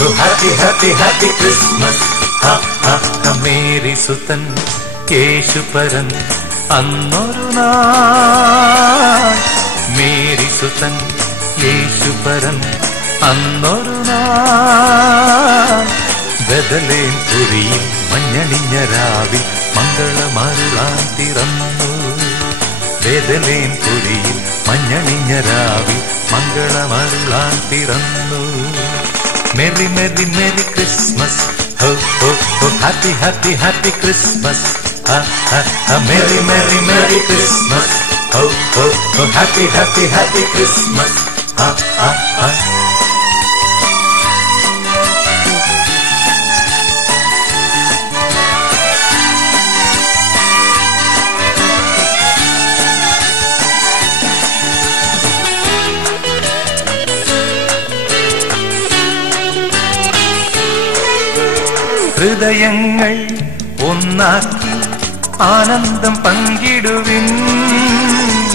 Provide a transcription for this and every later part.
oh, happy, happy, happy Christmas. Ha, ha, ha, Mary സുതൻ യേശുപരൻ അന്നൊരു നാൾ. മേരി സുതൻ യേശുപരൻ അന്നൊരു നാൾ. ബദലേം പുരിയിൽ മഞ്ഞണിഞ്ഞ രാവിൽ മംഗളമരുളാൻ പിറന്നു. ബദലേം പുരിയിൽ മഞ്ഞണിഞ്ഞ രാവിൽ മംഗളമരുളാൻ പിറന്നു. മെറി മെറി മെറി ക്രിസ്മസ്, ഹോ ഹോ ഹോ, happy happy happy Christmas. Ha ha ha, merry merry merry Christmas. Ho ho ho, happy happy happy Christmas. Ha ha ha. ഹൃദയങ്ങൾ ഒന്നാക്കി ആനന്ദം പങ്കിടുവിൻ.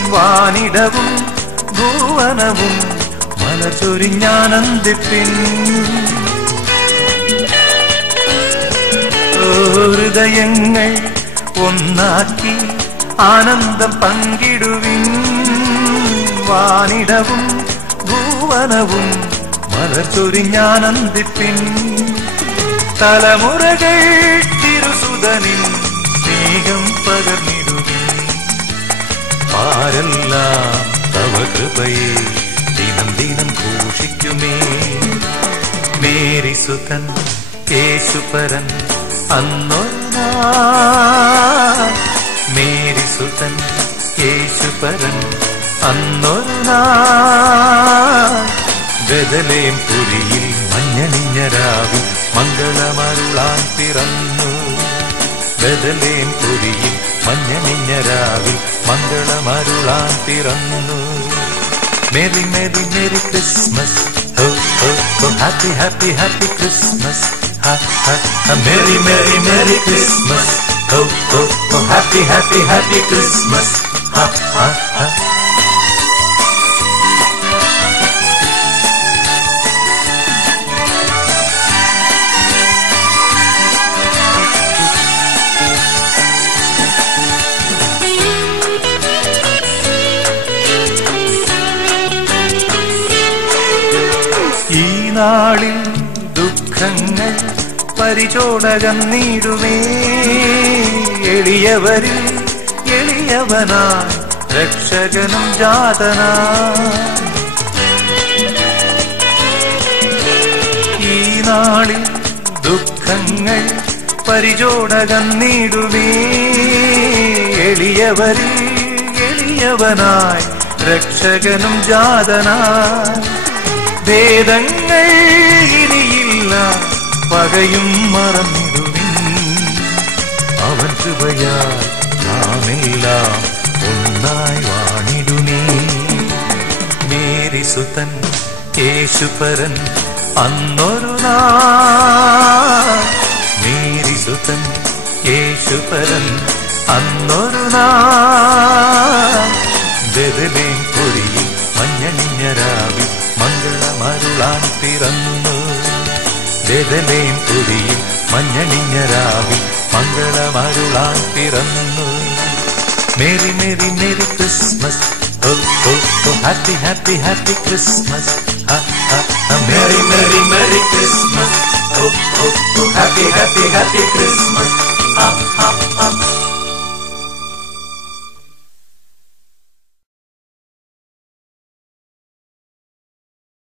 വാനിടവും ഭുവനവും മലചൊരിഞ്ഞാനന്ദിപ്പിൻ. ഹൃദയങ്ങൾ ഒന്നാക്കി ആനന്ദം പങ്കിടുവിൻ. വാനിടവും ഭുവനവും മലചൊരിഞ്ഞാനന്ദിപ്പിൻ. തലമുറകൾ തിരുസുതനിൻ സ്നേഹം പകർന്നിടുവിൻ. ആരെല്ലാം തവ കൃപയെ ദിനം ദിനം ഘോഷിക്കുമേ. മേരി സുതൻ യേശുപരൻ അന്നൊരു നാൾ. മേരി സുതൻ യേശുപരൻ അന്നൊരു നാൾ. ബദലേം പുരിയിൽ മഞ്ഞണിഞ്ഞ രാവിൽ മംഗളമരുളാൻ പിറന്നു. ബദലേം പുരിയിൽ മഞ്ഞണിഞ്ഞ രാവിൽ മംഗളമരുളാൻ പിറന്നു. മെറി മെറി മെറി ക്രിസ്മസ്, ഹോ ഹോ ഹോ, ഹാപ്പി ഹാപ്പി ഹാപ്പി ക്രിസ്മസ്. ഹ ഹ ഹ, മെറി മെറി മെറി ക്രിസ്മസ്. ഹോ ഹോ ഹോ, ഹാപ്പി ഹാപ്പി ഹാപ്പി ക്രിസ്മസ്. ഹ ഹ ഹ. ഈ നാളിൽ ദുഃഖങ്ങൾ പരിചോടകന്നീടുമേ. എളിയവരിൽ എളിയവനായി രക്ഷകനും ജാതനായി. ഈ നാളിൽ ദുഃഖങ്ങൾ പരിചോടകന്നീടുമേ. എളിയവരിൽ എളിയവനായി രക്ഷകനും ജാതനായി. ഭേദങ്ങൾ ഇനിയില്ല, പകയും മറന്നിടുവിൻ. അവൻ കൃപയാൽ നാമെല്ലാം ഒന്നായി വാണിടുമേ. മേരി സുതൻ യേശുപരൻ അന്നൊരു നാൾ. മേരി സുതൻ യേശുപരൻ അന്നൊരു നാൾ. ബദലേം പുരിയിൽ മഞ്ഞണിഞ്ഞ രാവിൽ മംഗളമരുളാൻ പിറന്നു. ബദലേം പുരിയിൽ മഞ്ഞണിഞ്ഞ രാവിൽ മംഗളമരുളാൻ പിറന്നു. മേരി മേരി മേരി ക്രിസ്മസ്, ഹോ ഹോ ഹോ, ഹാപ്പി ഹാപ്പി ഹാപ്പി ക്രിസ്മസ്. ഹ ഹ ഹ, മേരി മേരി മേരി ക്രിസ്മസ്. ഹോ ഹോ ഹോ, ഹാപ്പി ഹാപ്പി ഹാപ്പി ക്രിസ്മസ്. ഹ ഹ.